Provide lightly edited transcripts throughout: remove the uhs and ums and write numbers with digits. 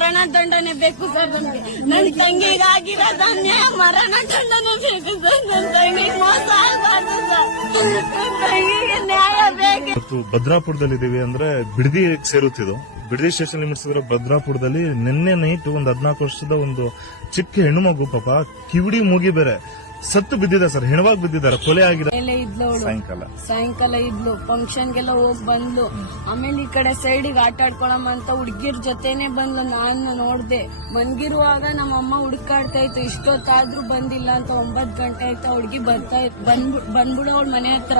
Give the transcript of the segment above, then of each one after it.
ಮರಣ ದಂಡನೆ ಬೇಕು ಸರ್. ನಮ್ಗೆ ನನ್ನ ತಂಗಿಗಾಗಿರೋದು ಅನ್ಯಾಯ, ಮರಣ ದಂಡನೆ ಬೇಕು ಸರ್. ನನ್ನ ತಂಗಿಗೆ ಮೋಸ ಆಗಬಾರ್ದು ಸರ್. ನನ್ನ ತಂಗಿಗೆ ನ್ಯಾಯ ಬೇಕು. ಭದ್ರಾಪುರದಲ್ಲಿದ್ದೀವಿ ಅಂದ್ರೆ ಬಿಡದಿ ಸೇರುತ್ತಿದ್ದು. ಬಿಡದಿ ಸ್ಟೇಷನ್ ಲಿಮಿಟ್ಸ್ ಇರೋ ಭದ್ರಾಪುರದಲ್ಲಿ ನಿನ್ನೆ ನೈಟ್ ಒಂದು 14 ವರ್ಷದ ಒಂದು ಚಿಕ್ಕ ಹೆಣ್ಣು ಮಗು ಪಾಪ ಕಿವಿಡಿ ಮೂಗಿ ಬೇರೆ ಸತ್ತು ಬಿದ್ದಿದೆ ಸರ್. ಹೆಣವಾಗಿ ಬಿದ್ದಿದ್ದಾರೆ, ಕೊಲೆ ಆಗಿದೆ. ಸಾಯಂಕಾಲ ಇದ್ಲು, ಫಂಕ್ಷನ್ಗೆಲ್ಲ ಹೋಗಿ ಬಂದ್ಲು. ಆಮೇಲೆ ಈ ಕಡೆ ಸೈಡಿಗೆ ಆಟ ಆಡ್ಕೊಳಮ್ಮ ಅಂತ ಹುಡ್ಗಿರ್ ಜೊತೆನೆ ಬಂದ್ಲು. ನಾನು ನೋಡ್ದೆ, ಮನ್ಗಿರುವಾಗ ನಮ್ಮ ಅಮ್ಮ ಹುಡುಕಾಡ್ತಾ ಇತ್ತು. ಇಷ್ಟೊತ್ತಾದ್ರೂ ಬಂದಿಲ್ಲ ಅಂತ. 9 ಗಂಟೆ ಆಯ್ತಾ ಹುಡ್ಗಿ ಬಂದ್ಬಿಡೋಳ ಮನೆ ಹತ್ರ.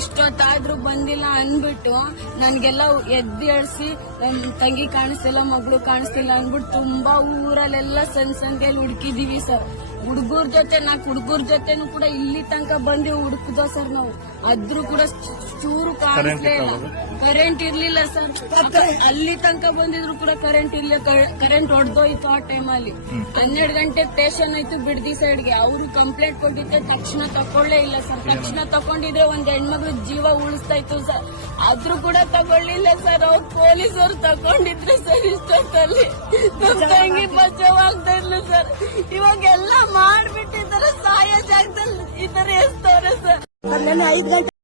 ಇಷ್ಟೊತ್ತಾದ್ರೂ ಬಂದಿಲ್ಲ ಅನ್ಬಿಟ್ಟು ನನ್ಗೆಲ್ಲ ಎದ್ದೇಳ್ಸಿ ನನ್ ತಂಗಿ ಕಾಣಿಸ್ತಿಲ್ಲ, ಮಗಳು ಕಾಣಿಸ್ತಿಲ್ಲ ಅನ್ಬಿಟ್ಟು ತುಂಬಾ ಊರಲ್ಲೆಲ್ಲ ಸಂದಿಯಲ್ಲಿ ಹುಡುಕಿದೀವಿ ಸರ್. ಹುಡುಗರ ಜೊತೆ 4 ಹುಡುಗರ ಜೊತೆನೂ ಕೂಡ ಇಲ್ಲಿ ತನಕ ಬಂದು ಹುಡುಕುದ ಸರ್ ನಾವು. ಆದ್ರೂ ಕೂಡ ಚೂರು ಕಾಣಿಸ್ಲೇ ಇಲ್ಲ. ಕರೆಂಟ್ ಇರ್ಲಿಲ್ಲ ಸರ್. ಅಲ್ಲಿ ತನಕ ಬಂದಿದ್ರು ಕೂಡ ಕರೆಂಟ್ ಇರ್ಲಿಲ್ಲ. ಕರೆಂಟ್ ಹೊಡೆದೋಯ್ತು ಆ ಟೈಮಲ್ಲಿ. 12 ಗಂಟೆ ಸ್ಟೇಷನ್ ಆಯ್ತು ಬಿಡದಿ ಸೈಡ್ಗೆ. ಅವರು ಕಂಪ್ಲೇಂಟ್ ಕೊಟ್ಟಿದ್ದೆ, ತಕ್ಷಣ ತಕೊಳ್ಳೇ ಇಲ್ಲ ಸರ್. ತಕ್ಷಣ ತಕೊಂಡಿದ್ರೆ ಒಂದ್ ಹೆಣ್ಮಗಳು ಜೀವ ಉಳಿಸ್ತಾ ಇತ್ತು ಸರ್. ಆದ್ರೂ ಕೂಡ ತಗೊಳ್ಳಿಲ್ಲ ಸರ್. ಅವ್ರು ಪೊಲೀಸರು ತಕೊಂಡಿದ್ರೆ ಸರ್ ಇಷ್ಟೊತ್ತಲ್ಲಿ ನಮ್ ತಂಗಿ ಬಚಾವಾಗ್ತಾ ಇರ್ಲಿ ಸರ್. ಇವಾಗೆಲ್ಲ ಮಾಡ್ಬಿಟ್ಟಿದ್ದಾರೆ, ಸಾಯ ಜಾಗದಲ್ಲಿ ಇದ್ದಾರೆ ಎಸ್ತವ್ರೆ ಸರ್. 5 ಗಂಟೆ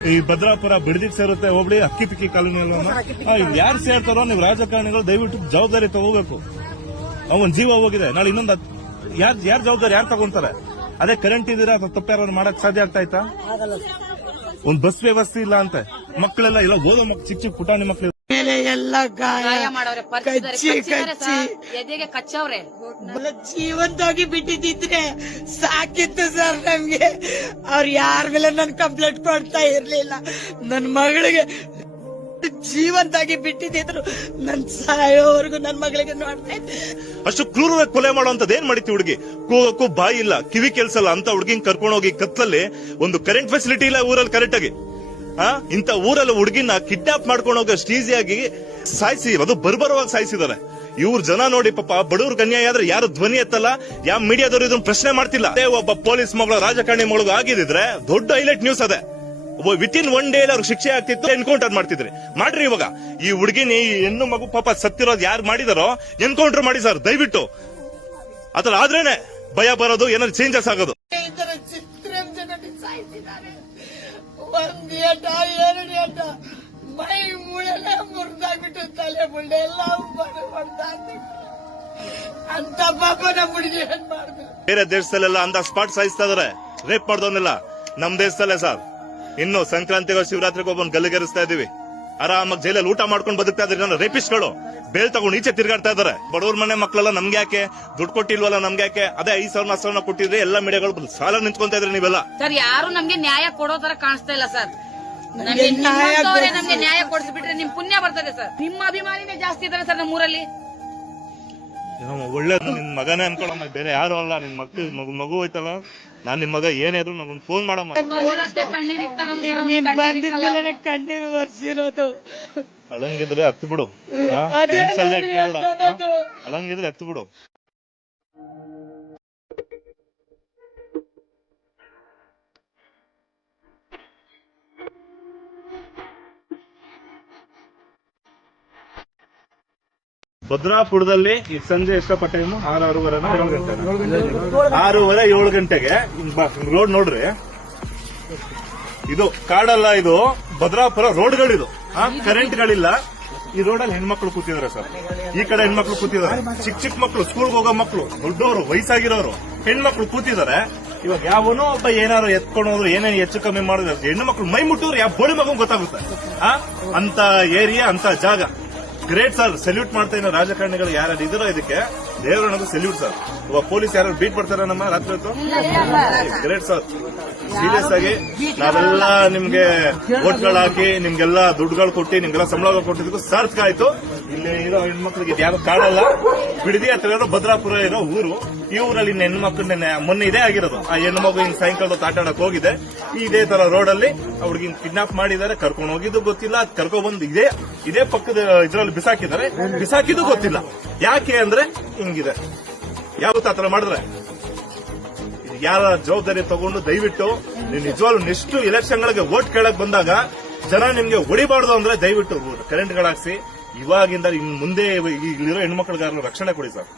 ಈ ಭದ್ರಾಪುರ ಬಿಡದಿಗೆ ಸೇರುತ್ತೆ ಹೋಬಳಿ ಅಕ್ಕಿ ಪಿಕ್ಕಿ ಕಾಲೋನಿ ಯಾರು ಸೇರ್ತಾರೋ ನೀವು ರಾಜಕಾರಣಿಗಳು ದಯವಿಟ್ಟು ಜವಾಬ್ದಾರಿ ತಗೋಬೇಕು. ಒಂದ್ ಜೀವ ಹೋಗಿದೆ, ನಾಳೆ ಇನ್ನೊಂದು ಯಾರ್ ಜವಾಬ್ದಾರಿ ಯಾರು ತಗೊಂತಾರೆ? ಅದೇ ಕರೆಂಟ್ ಇದೀರಾ ಅಥವಾ ತಪ್ಪಾರು ಮಾಡಕ್ ಸಾಧ್ಯ ಆಗ್ತಾ ಇತ್ತಾ? ಒಂದ್ ಬಸ್ ವ್ಯವಸ್ಥೆ ಇಲ್ಲ ಅಂತೆ, ಮಕ್ಕಳೆಲ್ಲ ಇಲ್ಲ ಓದೋ ಚಿಕ್ಕ ಚಿಕ್ಕ ಪುಟಾಣಿ ಮಕ್ಕಳು ಮೇಲೆ ಎಲ್ಲ ಗಾಯ ಕಚ್ಚಿ ಎದೆಗೆ ಕಚ್ಚವ್ರೆ. ಜೀವಂತವಾಗಿ ಬಿಟ್ಟಿದ್ರೆ ಸಾಕಿತ್ತು ಸರ್ ನಮ್ಗೆ. ಅವ್ರು ಯಾರ ಮೇಲೆ ನನ್ ಕಂಪ್ಲೇಂಟ್ ಕೊಡ್ತಾ ಇರ್ಲಿಲ್ಲ. ನನ್ ಮಗಳಿಗೆ ಜೀವಂತಾಗಿ ಬಿಟ್ಟಿದ್ರು, ನನ್ ಸಾಯೋವರೆಗೂ ನನ್ ಮಗಳಿಗೆ ನೋಡ್ತಾ ಇದ್ದೆ. ಅಷ್ಟು ಕ್ರೂರವಾಗಿ ಕೊಲೆ ಮಾಡುವಂತದ್ದು ಏನ್ ಮಾಡಿತ್ತು ಹುಡುಗಿ? ಕೂಗಕ್ಕೂ ಬಾಯಿ ಇಲ್ಲ, ಕಿವಿ ಕೆಲ್ಸಲ್ಲ ಅಂತ ಹುಡುಗಿನ ಕರ್ಕೊಂಡೋಗಿ ಕತ್ಲಲ್ಲಿ ಒಂದು ಕರೆಂಟ್ ಫೆಸಿಲಿಟಿ ಇಲ್ಲ ಊರಲ್ಲಿ ಕರೆಕ್ಟ್ ಆಗಿ. ಇಂತ ಊರಲ್ಲಿ ಹುಡುಗಿನ ಕಿಡ್ನಾಪ್ ಮಾಡ್ಕೊಂಡು ಹೋಗೋಷ್ಟು ಈಸಿಯಾಗಿ ಸಾಯಿಸಿ, ಅದು ಬರ್ಬರವಾಗಿ ಸಾಯಿಸಿದ್ದಾರೆ. ಇವ್ರ ಜನ ನೋಡಿ ಪಾಪ ಬಡವ್ರಿಗೆ ಅನ್ಯಾಯ ಆದ್ರೆ ಯಾರು ಧ್ವನಿ ಎತ್ತಲ್ಲ, ಯಾವ ಮೀಡಿಯಾದವರು ಇದನ್ನ ಪ್ರಶ್ನೆ ಮಾಡ್ತಿಲ್ಲ. ಒಬ್ಬ ಪೊಲೀಸ್ ಮಗಳು ರಾಜಕಾರಣಿ ಮಗಳು ಆಗಿದ್ರೆ ದೊಡ್ಡ ಹೈಲೈಟ್ ನ್ಯೂಸ್ ಅದೇ. ವಿತಿನ್ 1 ಡೇ ಅವ್ರಿಗೆ ಶಿಕ್ಷೆ ಆಗ್ತಿತ್ತು, ಎನ್ಕೌಂಟರ್ ಮಾಡ್ತಿದ್ರಿ. ಮಾಡ್ರಿ ಇವಾಗ ಈ ಹುಡುಗಿನ ಈ ಹೆಣ್ಣು ಮಗು ಪಾಪ ಸತ್ತಿರೋದು ಯಾರು ಮಾಡಿದಾರೋ ಎನ್ಕೌಂಟರ್ ಮಾಡಿ ಸರ್ ದಯವಿಟ್ಟು. ಆತರ ಆದ್ರೇನೆ ಭಯ ಬರೋದು, ಏನಾದ್ರು ಚೇಂಜಸ್ ಆಗೋದು. ಒಂದ್ ಏಟ 2 ಏಟ ಮೈ ಮೂಳೆಲ್ಲ ಮುರಿದಾಗ್ಬಿಟ್ಟು ತಲೆ ಮುಳ್ಳೆ ಎಲ್ಲ ಅಂತ ಪಾಪ ನಮ್ಮ ಹುಡುಗಿ ಏನ್ ಮಾಡಿದ್ರು. ಬೇರೆ ದೇಶದಲ್ಲೆಲ್ಲ ಅಂದ ಸ್ಪಾಟ್ ಸಾಯಿಸ್ತಾ ಇದಾರೆ, ರೇಪ್ ಮಾಡ್ದವನ್ನೆಲ್ಲ. ನಮ್ ದೇಶದಲ್ಲೇ ಸರ್ ಇನ್ನು ಸಂಕ್ರಾಂತಿಗೋ ಶಿವರಾತ್ರಿಗೋ ಒಬ್ಬನ್ ಗಲ್ಲಿಗೇರಿಸ್ತಾ ಇದೀವಿ. ಆರಾಮಾಗಿ ಜೈಲಲ್ಲಿ ಊಟ ಮಾಡ್ಕೊಂಡು ಬದುಕ್ತಾ ಇದ್ರಿ ರೇಪಿಸ್ಟ್ಗಳು. ಬೇಲ್ ತಗೊಂಡು ಈಚೆ ತಿರ್ಗಾಡ್ತಾ ಇದಾರೆ. ಬಡವ್ರ ಮನೆ ಮಕ್ಕಳೆಲ್ಲ ನಮ್ಗೆ ಯಾಕೆ ದುಡ್ಡು ಕೊಟ್ಟಿಲ್ವಲ್ಲ, ನಮ್ಗೆ ಯಾಕೆ? ಅದೇ 5,000 10,000 ಕೊಟ್ಟಿದ್ರೆ ಎಲ್ಲ ಮೀಡಿಯಾಗಳು ಸಾಲ ನಿಂತ್ಕೊಂತ ಇದ್ರಿ ನೀವೆಲ್ಲ. ಸರ್ ಯಾರು ನಮ್ಗೆ ನ್ಯಾಯ ಕೊಡೋ ತರ ಕಾಣಿಸ್ತಾ ಇಲ್ಲ ಸರ್. ನಮ್ಗೆ ನ್ಯಾಯ ಕೊಡಿಸ್ಬಿಟ್ರೆ ನಿಮ್ ಪುಣ್ಯ ಬರ್ತದೆ ಸರ್. ನಿಮ್ಮ ಅಭಿಮಾನಿನೇ ಜಾಸ್ತಿ ಇದಾರೆ ಸರ್ ನಮ್ಮೂರಲ್ಲಿ. ಒಳ್ಳೆ ನಿನ್ ಮಗನೇ ಅನ್ಕೊಳಮ್ಮ, ಬೇರೆ ಯಾರು ಅಲ್ಲ. ನಿನ್ ಮಗು ಹೋಯ್ತಲ್ಲ, ನಾನ್ ನಿನ್ ಮಗ ಏನೇ ಇದ್ರು ನಮ್ಗೊಂದು ಫೋನ್ ಮಾಡಮ್ಮ. ಕಣ್ಣೀರು ಬರ್ಸಿರೋದು. ಅಳಂಗಿದ್ರೆ ಹತ್ತು ಬಿಡು, ಅಳಂಗಿದ್ರೆ ಹತ್ತು ಬಿಡು. ಭದ್ರಾಪುರದಲ್ಲಿ ಈ ಸಂಜೆ ಎಷ್ಟಪ್ಪ ಟೈಮು 6:30 7 ಗಂಟೆ 6:30 7 ಗಂಟೆಗೆ ರೋಡ್ ನೋಡ್ರಿ, ಇದು ಕಾಡಲ್ಲ, ಇದು ಭದ್ರಾಪುರ ರೋಡ್ಗಳಿದು, ಕರೆಂಟ್ಗಳಿಲ್ಲ. ಈ ರೋಡಲ್ಲಿ ಹೆಣ್ಮಕ್ಳು ಕೂತಿದಾರೆ ಸರ್, ಈ ಕಡೆ ಹೆಣ್ಮಕ್ಳು ಕೂತಿದ್ದಾರೆ, ಚಿಕ್ಕ ಮಕ್ಳು, ಸ್ಕೂಲ್ಗೆ ಹೋಗೋ ಮಕ್ಳು, ದೊಡ್ಡವರು, ವಯಸ್ಸಾಗಿರೋರು, ಹೆಣ್ಮಕ್ಳು ಕೂತಿದ್ದಾರೆ. ಇವಾಗ ಯಾವನೋ ಒಬ್ಬ ಏನಾರು ಎತ್ಕೊಂಡು ಹೋದ್ರು, ಏನೇನು ಹೆಚ್ಚು ಕಮ್ಮಿ ಮಾಡಿದ್ರೆ ಹೆಣ್ಣು ಮಕ್ಳು ಮೈ ಮುಟ್ಟೋರು ಯಾವ ಬೋಳಿ ಮಗು ಗೊತ್ತಾಗುತ್ತೆ. ಅಂತ ಏರಿಯಾ, ಅಂತ ಜಾಗ. ಗ್ರೇಟ್ ಸರ್, ಸೆಲ್ಯೂಟ್ ಮಾಡ್ತಾ ಇರೋ ರಾಜಕಾರಣಿಗಳು ಯಾರು ಇದ್ರೋ ಇದಕ್ಕೆ ದೇವರನ್ನೋದು ಸೆಲ್ಯೂಟ್ ಸರ್. ಇವಾಗ ಪೊಲೀಸ್ ಯಾರು ಬೀಟ್ ಮಾಡ್ತಾರ ನಮ್ಮ ರಾತ್ರಿ ಹೊತ್ತು? Great sir. ಸೀರಿಯಸ್ ಆಗಿ ನಾವೆಲ್ಲ ನಿಮ್ಗೆ ಓಟ್ಗಳು ಹಾಕಿ, ನಿಮ್ಗೆಲ್ಲ ದುಡ್ಡುಗಳು ಕೊಟ್ಟು, ನಿಮ್ಗೆಲ್ಲ ಸಂಬಳಗಳು ಕೊಟ್ಟಿದ್ದಕ್ಕೂ ಸಾರ್ಥಕ ಆಯ್ತು. ಇಲ್ಲಿ ಇರೋ ಹೆಣ್ಮಕ್ಳಿಗೆ ಯಾರು ಕಾಡಲ್ಲ. ಬಿಡದಿ ಹತ್ರ ಇರೋ ಭದ್ರಾಪುರ ಇರೋ ಊರು, ಈ ಊರಲ್ಲಿ ಇನ್ನು ಹೆಣ್ಮಕ್ಳನ್ನ ಮೊನ್ನೆ ಇದೇ ಆಗಿರೋದು. ಆ ಹೆಣ್ಮಗು ಹಿಂಗ್ ಸಾಯಂಕಾಲದ ಆಟ ಆಡಕ್ ಹೋಗಿದೆ, ಇದೇ ತರ ರೋಡ್ ಅಲ್ಲಿ ಅವ್ರಿಗೆ ಕಿಡ್ನಾಪ್ ಮಾಡಿದ್ದಾರೆ, ಕರ್ಕೊಂಡು ಹೋಗಿದ್ದು ಗೊತ್ತಿಲ್ಲ, ಕರ್ಕೊಂಡ್ ಬಂದು ಇದೇ ಪಕ್ಕದ ಇದ್ರಲ್ಲಿ ಬಿಸಾಕಿದ್ದಾರೆ, ಬಿಸಾಕಿದ್ದು ಗೊತ್ತಿಲ್ಲ. ಯಾಕೆ ಅಂದ್ರೆ ಹಿಂಗಿದೆ. ಯಾವತ್ತ ಆತರ ಮಾಡಿದ್ರೆ ಯಾರ ಜವಾಬ್ದಾರಿ ತಗೊಂಡು ದಯವಿಟ್ಟು ನೀವು ನಿಜವಾಗ್ಲೂ ನೆಕ್ಸ್ಟ್ ಎಲೆಕ್ಷನ್ಗಳಿಗೆ ವೋಟ್ ಕೇಳಕ್ ಬಂದಾಗ ಜನ ನಿಮ್ಗೆ ಹೊಡಿಬಾರ್ದು ಅಂದ್ರೆ ದಯವಿಟ್ಟು ಕರೆಂಟ್ಗಳಾಕ್ಸಿ. ಇವಾಗಿಂದ ಇನ್ ಮುಂದೆ ಇಲ್ಲಿರೋ ಹೆಣ್ಮಕ್ಳಿಗಾರರು ರಕ್ಷಣೆ ಕೊಡಿ ಸರ್.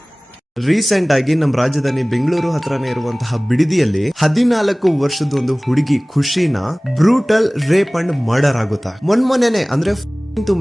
ರೀಸೆಂಟ್ ಆಗಿ ನಮ್ಮ ರಾಜಧಾನಿ ಬೆಂಗಳೂರು ಹತ್ರನೇ ಇರುವಂತಹ ಬಿಡದಿಯಲ್ಲಿ 14 ವರ್ಷದ ಒಂದು ಹುಡುಗಿ ಖುಷಿನ ಬ್ರೂಟಲ್ ರೇಪ್ ಅಂಡ್ ಮರ್ಡರ್ ಆಗುತ್ತಾ. ಮೊನ್ನೆನೆ ಅಂದ್ರೆ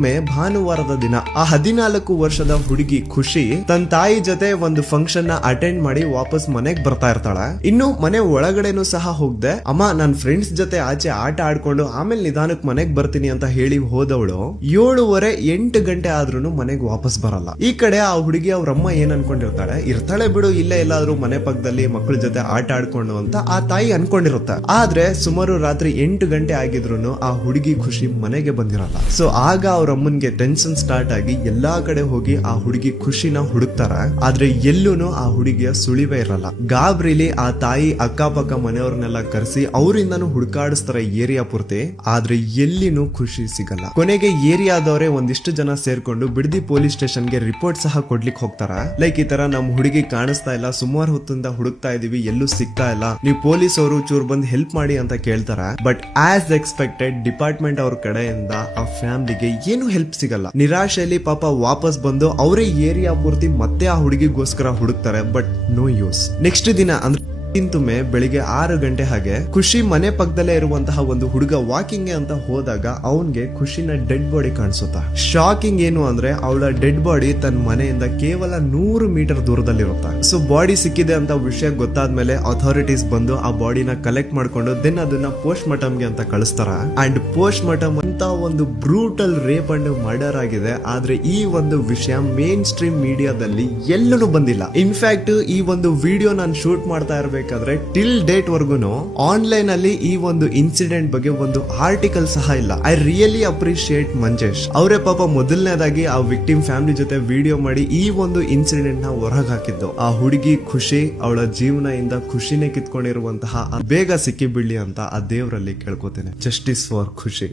ಮೇ ಭಾನುವಾರದ ದಿನ ಆ 14 ವರ್ಷದ ಹುಡುಗಿ ಖುಷಿ ತನ್ನ ತಾಯಿ ಜೊತೆ ಒಂದು ಫಂಕ್ಷನ್ ನ ಅಟೆಂಡ್ ಮಾಡಿ ವಾಪಸ್ ಮನೆಗ್ ಬರ್ತಾ ಇರ್ತಾಳೆ. ಇನ್ನು ಮನೆ ಒಳಗಡೆನೂ ಸಹ ಹೋಗ್ದೆ, ಅಮ್ಮ ನನ್ನ ಫ್ರೆಂಡ್ಸ್ ಜೊತೆ ಆಚೆ ಆಟ ಆಡ್ಕೊಂಡು ಆಮೇಲೆ ನಿಧಾನಕ್ಕೆ ಮನೆಗ್ ಬರ್ತೀನಿ ಅಂತ ಹೇಳಿ ಹೋದವಳು 7:30-8 ಗಂಟೆ ಆದ್ರೂ ಮನೆಗ್ ವಾಪಸ್ ಬರಲ್ಲ. ಈ ಕಡೆ ಆ ಹುಡುಗಿ ಅವ್ರಮ್ಮ ಏನ್ ಅನ್ಕೊಂಡಿರ್ತಾಳೆ, ಇರ್ತಾಳೆ ಬಿಡು ಇಲ್ಲೇ ಎಲ್ಲಾದ್ರೂ ಮನೆ ಪಕ್ಕದಲ್ಲಿ ಮಕ್ಕಳ ಜೊತೆ ಆಟ ಆಡ್ಕೊಂಡು ಅಂತ ಆ ತಾಯಿ ಅನ್ಕೊಂಡಿರುತ್ತೆ. ಆದ್ರೆ ಸುಮಾರು ರಾತ್ರಿ 8 ಗಂಟೆ ಆಗಿದ್ರು ಆ ಹುಡುಗಿ ಖುಷಿ ಮನೆಗೆ ಬಂದಿರಲ್ಲ. ಸೊ ಆಗ ಅವ್ರ ಅಮ್ಮನ್ಗೆ ಟೆನ್ಷನ್ ಸ್ಟಾರ್ಟ್ ಆಗಿ ಎಲ್ಲಾ ಕಡೆ ಹೋಗಿ ಆ ಹುಡುಗಿ ಖುಷಿನ ಹುಡುಕ್ತಾರ. ಆದ್ರೆ ಎಲ್ಲೂನು ಆ ಹುಡುಗಿಯ ಸುಳಿವೇ ಇರಲ್ಲ. ಗಾಬ್ರಿಲಿ ಆ ತಾಯಿ ಅಕ್ಕಪಕ್ಕ ಮನೆಯವ್ರನ್ನೆಲ್ಲ ಕರೆಸಿ ಅವರಿಂದಾನು ಹುಡುಕಾಡಿಸ್ತಾರೆ ಏರಿಯಾ ಪೂರ್ತಿ. ಆದ್ರೆ ಎಲ್ಲಿನೂ ಖುಷಿ ಸಿಗಲ್ಲ. ಕೊನೆಗೆ ಏರಿಯಾದವರೇ ಒಂದಿಷ್ಟು ಜನ ಸೇರ್ಕೊಂಡು ಬಿಡದಿ ಪೊಲೀಸ್ ಸ್ಟೇಷನ್ಗೆ ರಿಪೋರ್ಟ್ ಸಹ ಕೊಡ್ಲಿಕ್ಕೆ ಹೋಗ್ತಾರ. ಲೈಕ್ ಈ ತರ ನಮ್ ಹುಡುಗಿ ಕಾಣಿಸ್ತಾ ಇಲ್ಲ, ಸುಮಾರು ಹೊತ್ತಿಂದ ಹುಡುಕ್ತಾ ಇದೀವಿ, ಎಲ್ಲೂ ಸಿಗ್ತಾ ಇಲ್ಲ, ನೀವು ಪೊಲೀಸ್ ಅವರು ಚೂರ್ ಬಂದು ಹೆಲ್ಪ್ ಮಾಡಿ ಅಂತ ಕೇಳ್ತಾರ. ಬಟ್ ಆಸ್ ಎಕ್ಸ್ಪೆಕ್ಟೆಡ್ ಡಿಪಾರ್ಟ್ಮೆಂಟ್ ಅವ್ರ ಕಡೆಯಿಂದ ಆ ಫ್ಯಾಮಿಲಿಗೆ ಏನು ಹೆಲ್ಪ್ ಸಿಗಲ್ಲ. ನಿರಾಶೆಯಲ್ಲಿ ಪಾಪ ವಾಪಸ್ ಬಂದು ಅವರೇ ಏರಿಯಾ ಪೂರ್ತಿ ಮತ್ತೆ ಆ ಹುಡುಗಿಗೋಸ್ಕರ ಹುಡುಕ್ತಾರೆ. But no use. ನೆಕ್ಸ್ಟ್ ದಿನ ಅಂದ್ರೆ ಮೇ ಬೆಳಿಗ್ಗೆ 6 ಗಂಟೆ ಹಾಗೆ ಖುಷಿ ಮನೆ ಪಕ್ಕದಲ್ಲೇ ಇರುವಂತಹ ಒಂದು ಹುಡುಗ ವಾಕಿಂಗ್ ಅಂತ ಹೋದಾಗ ಅವನ್ಗೆ ಖುಷಿನ ಡೆಡ್ ಬಾಡಿ ಕಾಣಿಸುತ್ತಾ. ಶಾಕಿಂಗ್ ಏನು ಅಂದ್ರೆ ಅವಳ ಡೆಡ್ ಬಾಡಿ ತನ್ನ ಮನೆಯಿಂದ ಕೇವಲ 100 ಮೀಟರ್ ದೂರದಲ್ಲಿರುತ್ತೆ. ಸೊ ಬಾಡಿ ಸಿಕ್ಕಿದೆ ಅಂತ ವಿಷಯ ಗೊತ್ತಾದ್ಮೇಲೆ ಅಥಾರಿಟೀಸ್ ಬಂದು ಆ ಬಾಡಿನ ಕಲೆಕ್ಟ್ ಮಾಡ್ಕೊಂಡು ದೆನ್ ಅದನ್ನ ಪೋಸ್ಟ್ ಮಾರ್ಟಮ್ಗೆ ಅಂತ ಕಳಿಸ್ತಾರ. ಅಂಡ್ ಪೋಸ್ಟ್ ಮಾರ್ಟಮ್ ಅಂತ ಒಂದು ಬ್ರೂಟಲ್ ರೇಪ್ ಅಂಡ್ ಮರ್ಡರ್ ಆಗಿದೆ. ಆದ್ರೆ ಈ ಒಂದು ವಿಷಯ ಮೇನ್ ಸ್ಟ್ರೀಮ್ ಮೀಡಿಯಾದಲ್ಲಿ ಎಲ್ಲೂ ಬಂದಿಲ್ಲ. ಇನ್ಫ್ಯಾಕ್ಟ್ ಈ ಒಂದು ವಿಡಿಯೋ ನಾನು ಶೂಟ್ ಮಾಡ್ತಾ ಇರ್ಬೇಕು ಟಿಲ್ ಡೇಟ್ ವರ್ಗುನು ಆನ್ಲೈನ್ ಅಲ್ಲಿ ಈ ಒಂದು ಇನ್ಸಿಡೆಂಟ್ ಬಗ್ಗೆ ಒಂದು ಆರ್ಟಿಕಲ್ ಸಹ ಇಲ್ಲ. ಐ ರಿಯಲಿ ಅಪ್ರಿಶಿಯೇಟ್ ಮಂಜೇಶ್ ಅವರೇ ಪಾಪ ಮೊದಲನೇದಾಗಿ ಆ ವಿಕ್ಟಿಮ್ ಫ್ಯಾಮಿಲಿ ಜೊತೆ ವಿಡಿಯೋ ಮಾಡಿ ಈ ಒಂದು ಇನ್ಸಿಡೆಂಟ್ ನ ಹೊರಗೆ ಹಾಕಿದ್ದು. ಆ ಹುಡುಗಿ ಖುಷಿ ಅವಳ ಜೀವನ ಇಂದ ಖುಷಿನೇ ಕಿತ್ಕೊಂಡಿರುವಂತಹ ಬೇಗ ಸಿಕ್ಕಿ ಬೀಳಿ ಅಂತ ಆ ದೇವರಲ್ಲಿ ಕೇಳ್ಕೊತೇನೆ. ಜಸ್ಟಿಸ್ ಫಾರ್ ಖುಷಿ.